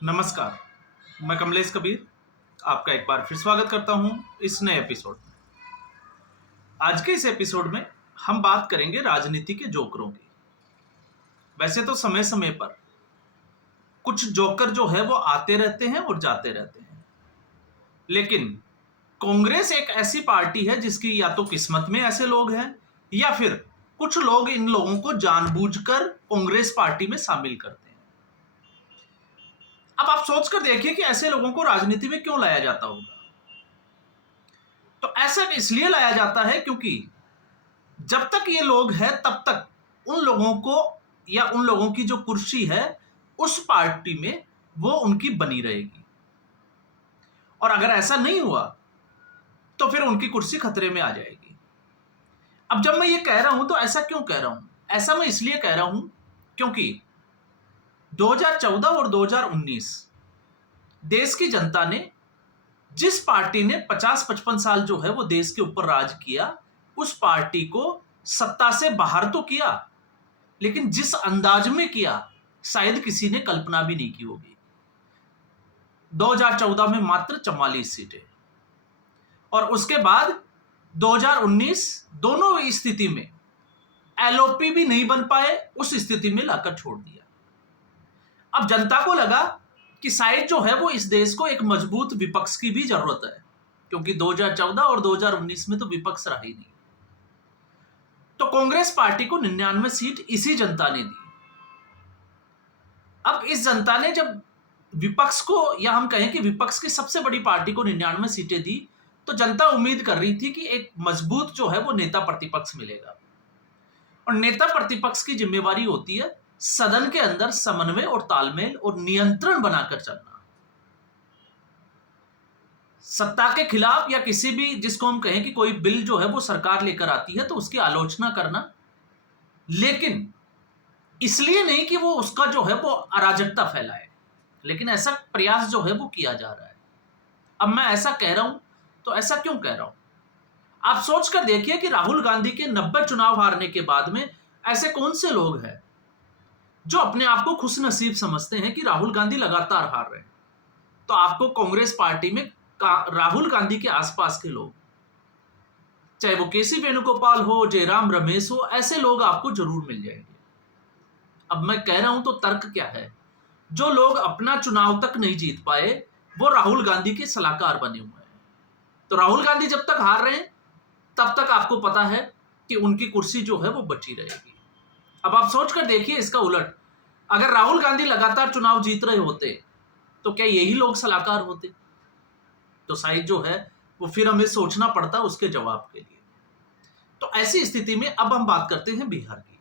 नमस्कार। मैं कमलेश कबीर आपका एक बार फिर स्वागत करता हूं इस नए एपिसोड में। आज के इस एपिसोड में हम बात करेंगे राजनीति के जोकरों की। वैसे तो समय समय पर कुछ जोकर जो है वो आते रहते हैं और जाते रहते हैं, लेकिन कांग्रेस एक ऐसी पार्टी है जिसकी या तो किस्मत में ऐसे लोग हैं या फिर कुछ लोग इन लोगों को जानबूझकर कांग्रेस पार्टी में शामिल करते हैं। अब आप सोचकर देखिए कि ऐसे लोगों को राजनीति में क्यों लाया जाता होगा। तो ऐसा इसलिए लाया जाता है क्योंकि जब तक ये लोग हैं तब तक उन लोगों को या उन लोगों की जो कुर्सी है उस पार्टी में वो उनकी बनी रहेगी, और अगर ऐसा नहीं हुआ तो फिर उनकी कुर्सी खतरे में आ जाएगी। अब जब मैं ये कह रहा हूं तो ऐसा क्यों कह रहा हूं? ऐसा मैं इसलिए कह रहा हूं क्योंकि 2014 और 2019 देश की जनता ने जिस पार्टी ने 50-55 साल जो है वो देश के ऊपर राज किया, उस पार्टी को सत्ता से बाहर तो किया, लेकिन जिस अंदाज में किया शायद किसी ने कल्पना भी नहीं की होगी। 2014 में मात्र 44 सीटें और उसके बाद 2019 दोनों स्थिति में एलओपी भी नहीं बन पाए, उस स्थिति में लाकर छोड़ दिया। अब जनता को लगा कि शायद जो है वो इस देश को एक मजबूत विपक्ष की भी जरूरत है, क्योंकि 2014 और 2019 में तो विपक्ष रहा ही नहीं। तो कांग्रेस पार्टी को 99 सीट इसी जनता ने दी। अब इस जनता ने जब विपक्ष को, या हम कहें कि विपक्ष की सबसे बड़ी पार्टी को 99 सीटें दी, तो जनता उम्मीद कर रही थी कि एक मजबूत जो है वो नेता प्रतिपक्ष मिलेगा। और नेता प्रतिपक्ष की जिम्मेवारी होती है सदन के अंदर समन्वय और तालमेल और नियंत्रण बनाकर चलना, सत्ता के खिलाफ या किसी भी, जिसको हम कहें कि कोई बिल जो है वो सरकार लेकर आती है तो उसकी आलोचना करना, लेकिन इसलिए नहीं कि वो उसका जो है वो अराजकता फैलाए, लेकिन ऐसा प्रयास जो है वो किया जा रहा है। अब मैं ऐसा कह रहा हूं तो ऐसा क्यों कह रहा हूं? आप सोचकर देखिए कि राहुल गांधी के 90 चुनाव हारने के बाद में ऐसे कौन से लोग हैं जो अपने आप को खुश नसीब समझते हैं कि राहुल गांधी लगातार हार रहे हैं। तो आपको कांग्रेस पार्टी में राहुल गांधी के आसपास के लोग, चाहे वो केसी वेणुगोपाल हो, जयराम रमेश हो, ऐसे लोग आपको जरूर मिल जाएंगे। अब मैं कह रहा हूं तो तर्क क्या है? जो लोग अपना चुनाव तक नहीं जीत पाए वो राहुल गांधी के सलाहकार बने हुए हैं। तो राहुल गांधी जब तक हार रहे हैं तब तक आपको पता है कि उनकी कुर्सी जो है वो बची रहेगी। अब आप सोचकर देखिए इसका उलट, अगर राहुल गांधी लगातार चुनाव जीत रहे होते तो क्या यही लोग सलाहकार होते? तो शायद जो है वो फिर हमें सोचना पड़ता उसके जवाब के लिए। तो ऐसी स्थिति में अब हम बात करते हैं बिहार की।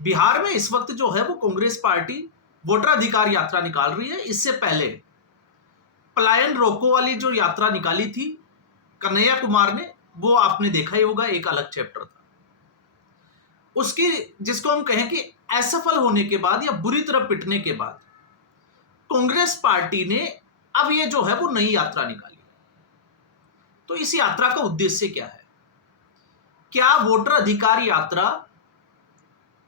बिहार में इस वक्त जो है वो कांग्रेस पार्टी वोटर अधिकार यात्रा निकाल रही है। इससे पहले पलायन रोको वाली जो यात्रा निकाली थी कन्हैया कुमार ने, वो आपने देखा ही होगा, एक अलग चैप्टर था उसकी, जिसको हम कहें कि असफल होने के बाद या बुरी तरह पिटने के बाद कांग्रेस पार्टी ने अब ये जो है वो नई यात्रा निकाली। तो इस यात्रा का उद्देश्य क्या है? क्या वोटर अधिकार यात्रा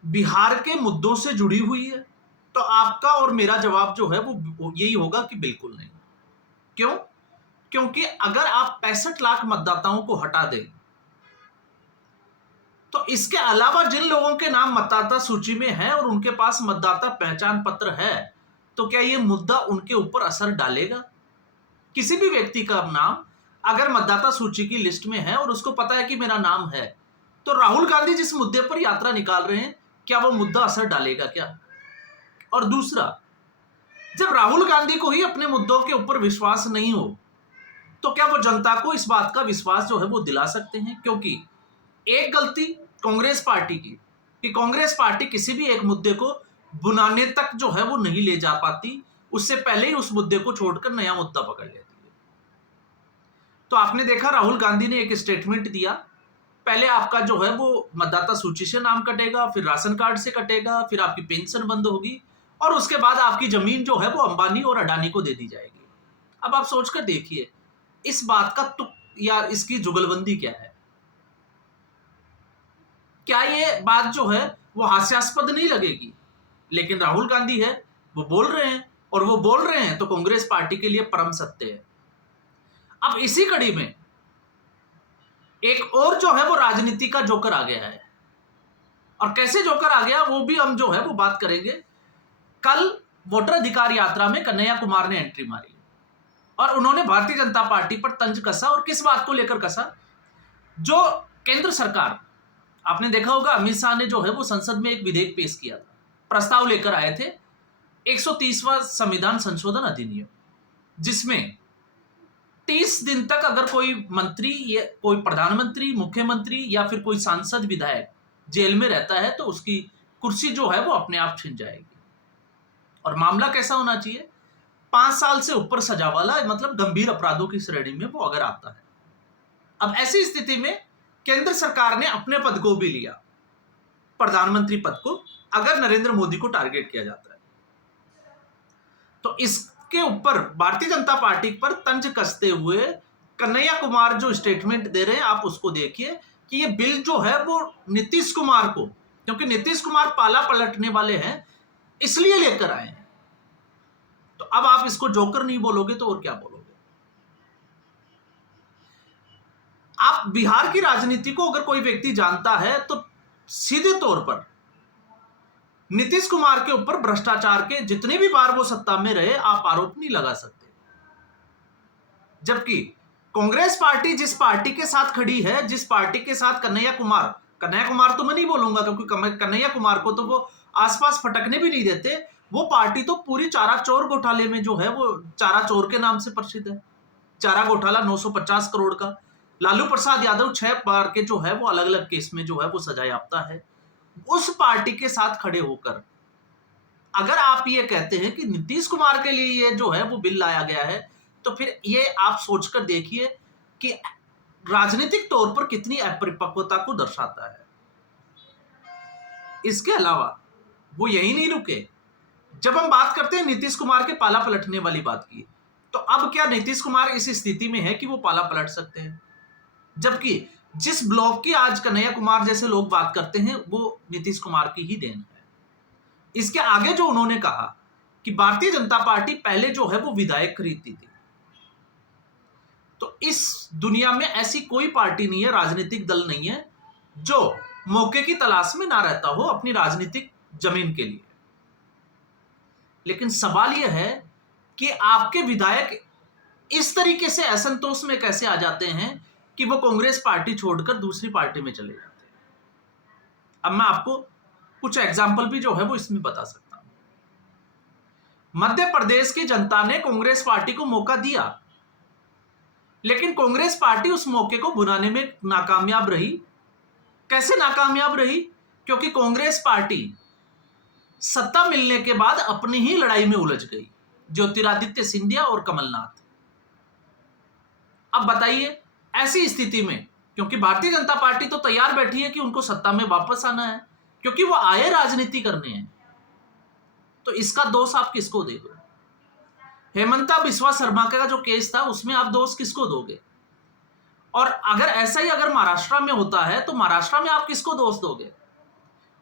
बिहार के मुद्दों से जुड़ी हुई है? तो आपका और मेरा जवाब जो है वो यही होगा कि बिल्कुल नहीं। क्यों? क्योंकि अगर आप 65 लाख मतदाताओं को हटा दें तो इसके अलावा जिन लोगों के नाम मतदाता सूची में है और उनके पास मतदाता पहचान पत्र है, तो क्या यह मुद्दा उनके ऊपर असर डालेगा? किसी भी व्यक्ति का नाम अगर मतदाता सूची की लिस्ट में है और उसको पता है कि मेरा नाम है, तो राहुल गांधी जिस मुद्दे पर यात्रा निकाल रहे हैं, क्या वो मुद्दा असर डालेगा क्या? और दूसरा, जब राहुल गांधी को ही अपने मुद्दों के ऊपर विश्वास नहीं हो तो क्या वो जनता को इस बात का विश्वास जो है वो दिला सकते हैं? क्योंकि एक गलती कांग्रेस पार्टी की कि कांग्रेस पार्टी किसी भी एक मुद्दे को बुनाने तक जो है वो नहीं ले जा पाती, उससे पहले ही उस मुद्दे को छोड़कर नया मुद्दा पकड़ लेती है। तो आपने देखा राहुल गांधी ने एक स्टेटमेंट दिया, पहले आपका जो है वो मतदाता सूची से नाम कटेगा, फिर राशन कार्ड से कटेगा, फिर आपकी पेंशन बंद होगी और उसके बाद आपकी जमीन जो है वो अंबानी और अडानी को दे दी जाएगी। अब आप सोचकर देखिए इस बात का तुक या इसकी जुगलबंदी क्या है? क्या ये बात जो है वो हास्यास्पद नहीं लगेगी? लेकिन राहुल गांधी है, वो बोल रहे हैं और वो बोल रहे हैं तो कांग्रेस पार्टी के लिए परम सत्य है। अब इसी कड़ी में एक और जो है वो राजनीति का जोकर आ गया है, और कैसे जोकर आ गया वो भी हम जो है वो बात करेंगे। कल वोटर अधिकार यात्रा में कन्हैया कुमार ने एंट्री मारी और उन्होंने भारतीय जनता पार्टी पर तंज कसा, और किस बात को लेकर कसा? जो केंद्र सरकार, आपने देखा होगा अमित शाह ने जो है वो संसद में एक विधेयक पेश किया था, प्रस्ताव लेकर आए थे 130वां संविधान संशोधन अधिनियम, जिसमें 30 दिन तक अगर कोई मंत्री या कोई प्रधानमंत्री, मुख्यमंत्री या फिर कोई सांसद, विधायक जेल में रहता है तो उसकी कुर्सी जो है वो अपने आप छिन जाएगी। और मामला कैसा होना चाहिए? 5 साल से ऊपर सजा वाला, मतलब गंभीर अपराधों की श्रेणी में वो अगर आता है। अब ऐसी स्थिति में केंद्र सरकार ने अपने पद को भी लिया, प्रधानमंत्री पद को, अगर नरेंद्र मोदी को टारगेट किया जाता है तो इसके ऊपर भारतीय जनता पार्टी पर तंज कसते हुए कन्हैया कुमार जो स्टेटमेंट दे रहे हैं, आप उसको देखिए कि ये बिल जो है वो नीतीश कुमार को, क्योंकि नीतीश कुमार पाला पलटने वाले हैं, इसलिए लेकर आए हैं। तो अब आप इसको जोकर नहीं बोलोगे तो और क्या बोलोगे? आप बिहार की राजनीति को अगर कोई व्यक्ति जानता है तो सीधे तौर पर नीतीश कुमार के ऊपर भ्रष्टाचार के जितने भी बार वो सत्ता में रहे, आप आरोप नहीं लगा सकते। जबकि कांग्रेस पार्टी जिस पार्टी के साथ खड़ी है, जिस पार्टी के साथ कन्हैया कुमार तो मैं नहीं बोलूंगा, क्योंकि कन्हैया कुमार को तो वो आसपास फटकने भी नहीं देते। वो पार्टी तो पूरी चारा चोर घोटाले में जो है वो चारा चोर के नाम से प्रसिद्ध है। चारा घोटाला 950 करोड़ का, लालू प्रसाद यादव 6 बार के जो है वो अलग अलग केस में जो है वो सजा याफ्ता है। उस पार्टी के साथ खड़े होकर अगर आप ये कहते हैं कि नीतीश कुमार के लिए ये जो है वो बिल लाया गया है, तो फिर ये आप सोचकर देखिए कि राजनीतिक तौर पर कितनी अपरिपक्वता को दर्शाता है। इसके अलावा वो यही नहीं रुके। जब हम बात करते हैं नीतीश कुमार के पाला पलटने वाली बात की, तो अब क्या नीतीश कुमार इस स्थिति में है कि वो पाला पलट सकते हैं? जबकि जिस ब्लॉक की आज कन्हैया कुमार जैसे लोग बात करते हैं वो नीतीश कुमार की ही देन है। इसके आगे जो उन्होंने कहा कि भारतीय जनता पार्टी पहले जो है वो विधायक खरीदती थी, तो इस दुनिया में ऐसी कोई पार्टी नहीं है, राजनीतिक दल नहीं है जो मौके की तलाश में ना रहता हो अपनी राजनीतिक जमीन के लिए। लेकिन सवाल यह है कि आपके विधायक इस तरीके से असंतोष में कैसे आ जाते हैं कि वो कांग्रेस पार्टी छोड़कर दूसरी पार्टी में चले जाते हैं। अब मैं आपको कुछ एग्जाम्पल भी जो है वो इसमें बता सकता हूं। मध्य प्रदेश की जनता ने कांग्रेस पार्टी को मौका दिया, लेकिन कांग्रेस पार्टी उस मौके को भुनाने में नाकामयाब रही। कैसे नाकामयाब रही? क्योंकि कांग्रेस पार्टी सत्ता मिलने के बाद अपनी ही लड़ाई में उलझ गई, ज्योतिरादित्य सिंधिया और कमलनाथ। अब बताइए ऐसी स्थिति में, क्योंकि भारतीय जनता पार्टी तो तैयार बैठी है कि उनको सत्ता में वापस आना है, क्योंकि वो आए राजनीति करने हैं, तो इसका दोष आप किसको देंगे? हेमंता बिस्वा शर्मा का जो केस था उसमें आप दोष किसको दोगे? और अगर ऐसा ही अगर महाराष्ट्र में होता है तो महाराष्ट्र में आप किसको दोष दोगे?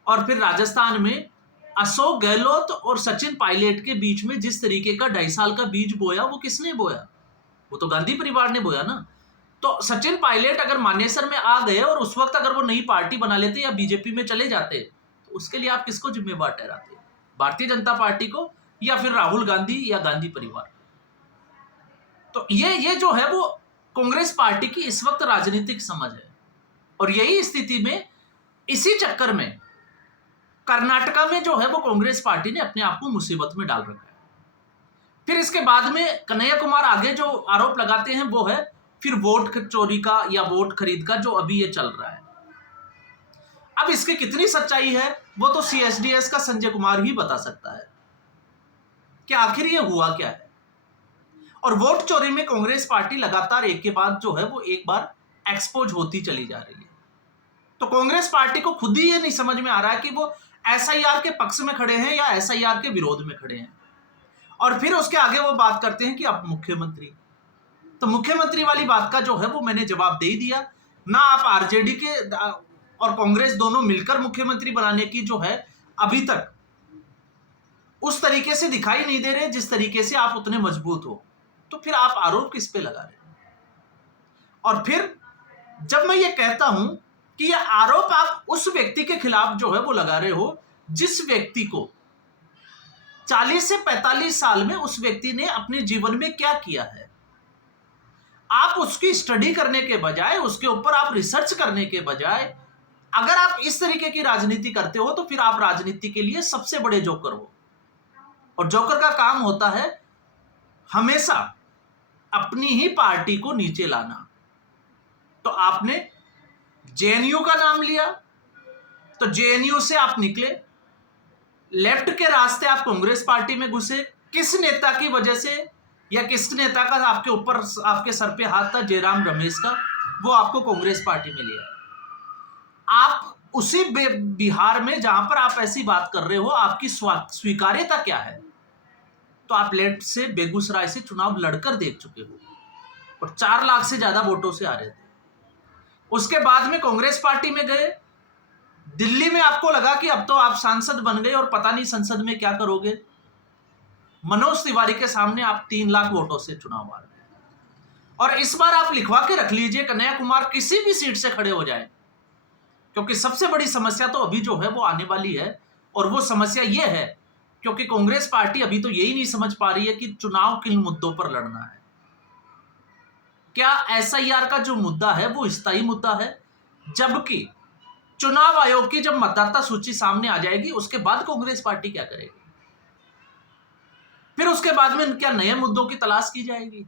और फिर राजस्थान में अशोक गहलोत और सचिन पायलट के बीच में जिस तरीके का 2.5 साल का बीज बोया, वो किसने बोया? वो तो गांधी परिवार ने बोया ना। तो सचिन पायलट अगर मानेसर में आ गए और उस वक्त अगर वो नई पार्टी बना लेते या बीजेपी में चले जाते, तो उसके लिए आप किसको जिम्मेवार ठहराते? भारतीय जनता पार्टी को या फिर राहुल गांधी या गांधी परिवार? तो ये जो है वो कांग्रेस पार्टी की इस वक्त राजनीतिक समझ है। और यही स्थिति में, इसी चक्कर में कर्नाटका में जो है वो कांग्रेस पार्टी ने अपने आप को मुसीबत में डाल रखा है। फिर इसके बाद में कन्हैया कुमार आगे जो आरोप लगाते हैं वो है फिर वोट चोरी का या वोट खरीद का, जो अभी ये चल रहा है। अब इसकी कितनी सच्चाई है वो तो CSDS का संजय कुमार ही बता सकता है कि आखिर ये हुआ क्या है। और वोट चोरी में कांग्रेस पार्टी लगातार एक के बाद जो है वो एक बार एक्सपोज होती चली जा रही है। तो कांग्रेस पार्टी को खुद ही ये नहीं समझ में आ रहा है कि वो SIR के पक्ष में खड़े हैं या SIR के विरोध में खड़े हैं। और फिर उसके आगे वो बात करते हैं कि अब मुख्यमंत्री, तो मुख्यमंत्री वाली बात का जो है वो मैंने जवाब दे ही दिया ना। आप RJD के और कांग्रेस दोनों मिलकर मुख्यमंत्री बनाने की जो है अभी तक उस तरीके से दिखाई नहीं दे रहे जिस तरीके से आप उतने मजबूत हो, तो फिर आप आरोप किस पे लगा रहे हो? और फिर जब मैं ये कहता हूं कि ये आरोप आप उस व्यक्ति के खिलाफ जो है वो लगा रहे हो जिस व्यक्ति को 40 से 45 साल में उस व्यक्ति ने अपने जीवन में क्या किया है, आप उसकी स्टडी करने के बजाय, उसके ऊपर आप रिसर्च करने के बजाय अगर आप इस तरीके की राजनीति करते हो तो फिर आप राजनीति के लिए सबसे बड़े जोकर हो। और जोकर का काम होता है हमेशा अपनी ही पार्टी को नीचे लाना। तो आपने जेएनयू का नाम लिया, तो जेएनयू से आप निकले, लेफ्ट के रास्ते आप कांग्रेस पार्टी में घुसे। किस नेता की वजह से या किस नेता का आपके ऊपर, आपके सर पे हाथ था? जयराम रमेश का, वो आपको कांग्रेस पार्टी में लिया। आप उसी बिहार में जहां पर आप ऐसी बात कर रहे हो, आपकी स्वीकार्यता क्या है? तो आप लेफ्ट से बेगूसराय से चुनाव लड़कर देख चुके हो और 4 लाख से ज्यादा वोटों से आ रहे थे। उसके बाद में कांग्रेस पार्टी में गए, दिल्ली में आपको लगा कि अब तो आप सांसद बन गए और पता नहीं संसद में क्या करोगे। मनोज तिवारी के सामने आप 3 लाख वोटों से चुनाव हार गए। और इस बार आप लिखवा के रख लीजिए कन्हैया कुमार किसी भी सीट से खड़े हो जाए, क्योंकि सबसे बड़ी समस्या तो अभी जो है वो आने वाली है। और वो समस्या ये है क्योंकि कांग्रेस पार्टी अभी तो यही नहीं समझ पा रही है कि चुनाव किन मुद्दों पर लड़ना है। क्या एसआईआर का जो मुद्दा है वो स्थायी मुद्दा है, जबकि चुनाव आयोग की जब मतदाता सूची सामने आ जाएगी उसके बाद कांग्रेस पार्टी क्या करेगी? फिर उसके बाद में क्या नए मुद्दों की तलाश की जाएगी?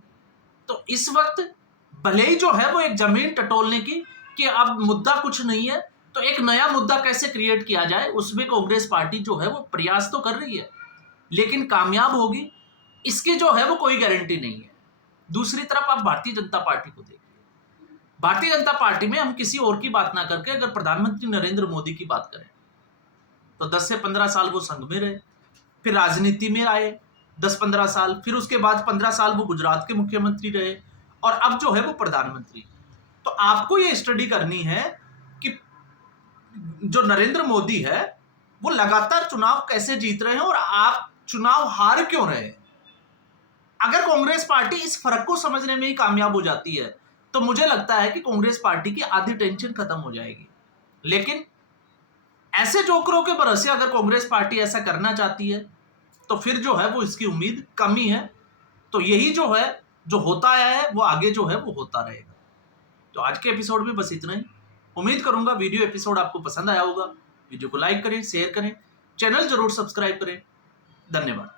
तो इस वक्त भले ही जो है वो एक जमीन टटोलने की कि अब मुद्दा कुछ नहीं है तो एक नया मुद्दा कैसे क्रिएट किया जाए, उसमें कांग्रेस पार्टी जो है वो प्रयास तो कर रही है, लेकिन कामयाब होगी इसकी जो है वो कोई गारंटी नहीं है। दूसरी तरफ आप भारतीय जनता पार्टी को देखिए। भारतीय जनता पार्टी में हम किसी और की बात ना करके अगर प्रधानमंत्री नरेंद्र मोदी की बात करें तो 10 से 15 साल वो संघ में रहे, फिर राजनीति में आए 10-15 साल, फिर उसके बाद 15 साल वो गुजरात के मुख्यमंत्री रहे और अब जो है वो प्रधानमंत्री। तो आपको ये स्टडी करनी है कि जो नरेंद्र मोदी है वो लगातार चुनाव कैसे जीत रहे हैं और आप चुनाव हार क्यों रहे हैं। अगर कांग्रेस पार्टी इस फर्क को समझने में ही कामयाब हो जाती है तो मुझे लगता है कि कांग्रेस पार्टी की आधी टेंशन खत्म हो जाएगी। लेकिन ऐसे जोकरों के भरोसे अगर कांग्रेस पार्टी ऐसा करना चाहती है तो फिर जो है वो इसकी उम्मीद कम ही है। तो यही जो है जो होता आया है वो आगे जो है वो होता रहेगा। तो आज के एपिसोड में बस इतना ही। उम्मीद करूंगा वीडियो एपिसोड आपको पसंद आया होगा। वीडियो को लाइक करें, शेयर करें, चैनल जरूर सब्सक्राइब करें। धन्यवाद।